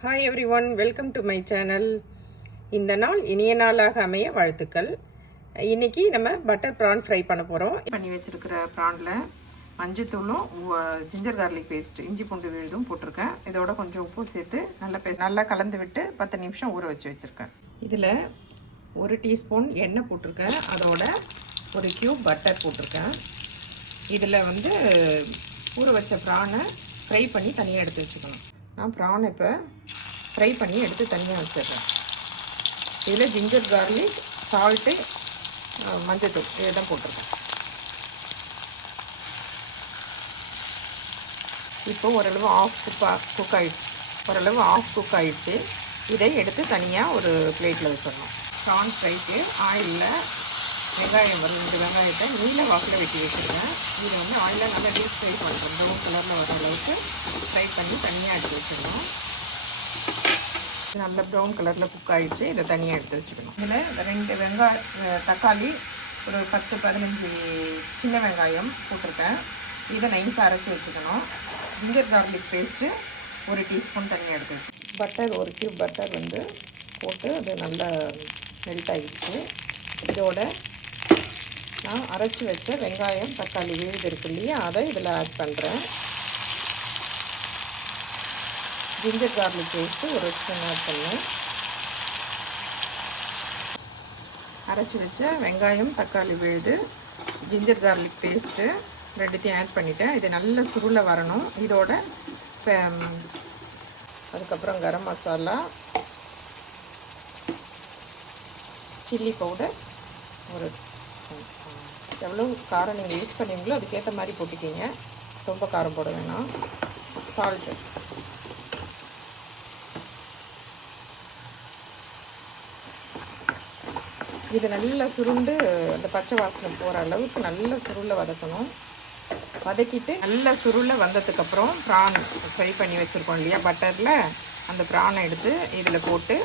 Hi every one, welcome to my channel. இந்த நாள் இனிய நாளாக அமைய வாழ்த்துக்கள். இன்னைக்கு நம்ம பட்டர் ப்ரான் ஃப்ரை பண்ண போகிறோம். பண்ணி வச்சிருக்கிற ப்ரானில் மஞ்சத்தூளும் ஜிஞ்சர் கார்லிக் பேஸ்ட், இஞ்சி பூண்டு விழுதும் போட்டிருக்கேன். இதோட கொஞ்சம் உப்பு சேர்த்து நல்லா கலந்து விட்டு 10 நிமிஷம் ஊற வச்சு வச்சுருக்கேன். இதில் 1 டீஸ்பூன் எண்ணெய் போட்டிருக்கேன். அதோட 1 கியூப் பட்டர் போட்டிருக்கேன். இதில் ஊற வச்ச ப்ரானை ஃப்ரை பண்ணி தனியாக எடுத்து வச்சுக்கணும். நான் ப்ரானை இப்போ ஃப்ரை பண்ணி எடுத்து தனியாக வச்சிடுறேன். இதில் ஜிஞ்சர் கார்லிக், சால்ட்டு, மஞ்சத்தூள் இதெல்லாம் போட்டிருக்கேன். இப்போ ஓரளவு ஆஃப் குக் ஆகிடுச்சு. இதை எடுத்து தனியாக ஒரு பிளேட்டில் வச்சிடணும். ப்ரான் ஃப்ரைக்கு ஆயிலில் வெங்காயம் 2 வெங்காயத்தை நீல வாக்கில் வெட்டி வச்சுருக்கேன். இதை ஆயிலில் நல்லா டீப் ஃப்ரை பண்ணுறோம். ப்ரௌன் கலரில் வர அளவுக்கு ஃப்ரை பண்ணி தனியாக எடுத்து வச்சிடணும். நல்ல ப்ரௌன் கலரில் குக் ஆகிடுச்சு. இதை தனியாக எடுத்து வச்சுக்கணும். இதில் 2 தக்காளி, ஒரு 10-15 சின்ன வெங்காயம் போட்டிருக்கேன். இதை நைஸாக அரைச்சி வச்சுக்கணும். ஜிஞ்சர் கார்லிக் பேஸ்ட்டு 1 டீஸ்பூன் தனியாக எடுத்து வச்சு, பட்டர் 1 கியூப் பட்டர் போட்டு அது நல்லா மெல்ட் ஆகிடுச்சு. இதோட நான் அரைச்சி வச்ச வெங்காயம், தக்காளி விழுது இருக்கு இல்லையா, அதை இதில் ஆட் பண்ணுறேன். Ginger garlic paste 1 spoon add பண்ணேன். அரைச்சி வச்ச வெங்காயம், தக்காளி விழுது, ஜிஞ்சர் கார்லிக் பேஸ்ட்டு ரெண்டுத்தையும் ஆட் பண்ணிவிட்டேன். இது நல்ல சுருள வரணும். இதோட அதுக்கப்புறம் garam masala, chilli powder 1 spoon. எவ்வளோ காரம் நீங்கள் யூஸ் பண்ணுவீங்களோ அதுக்கேற்ற மாதிரி போட்டுக்கிங்க. ரொம்ப காரம் போட வேணாம். சால்ட்டு, இது நல்லா சுருண்டு அந்த பச்சை வாசனை போகிற அளவுக்கு நல்ல சுருளை வதக்கணும். வதக்கிட்டு நல்ல சுருளை வந்ததுக்கப்புறம் ப்ரான் ஃப்ரை பண்ணி வச்சுருக்கோம் இல்லையா பட்டரில், அந்த ப்ரானை எடுத்து இதில் போட்டு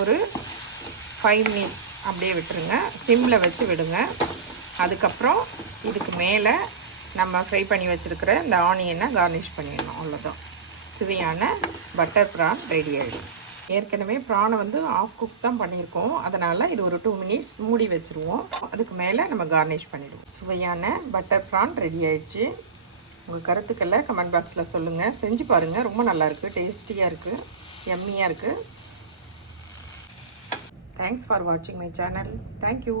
ஒரு 5 மினிட்ஸ் அப்படியே விட்டுருங்க. சிம்மில் வச்சு விடுங்க. அதுக்கப்புறம் இதுக்கு மேலே நம்ம ஃப்ரை பண்ணி வச்சுருக்கிற இந்த ஆனியனை கார்னிஷ் பண்ணிடணும். அவ்வளோதான், சுவையான பட்டர் ப்ரான் ரெடி ஆகிடும். ஏற்கனவே ப்ரானை ஆஃப் குக் தான் பண்ணியிருக்கோம். அதனால் இது ஒரு 2 மினிட்ஸ் மூடி வச்சுருவோம். அதுக்கு மேலே நம்ம கார்னிஷ் பண்ணிடுவோம். சுவையான பட்டர் ப்ரான் ரெடி ஆகிடுச்சு. உங்கள் கருத்துக்களை கமெண்ட் பாக்ஸில் சொல்லுங்கள். செஞ்சு பாருங்கள், ரொம்ப நல்லாயிருக்கு, டேஸ்டியாக இருக்குது, எம்மியாக இருக்குது. Thanks for watching my channel. Thank you.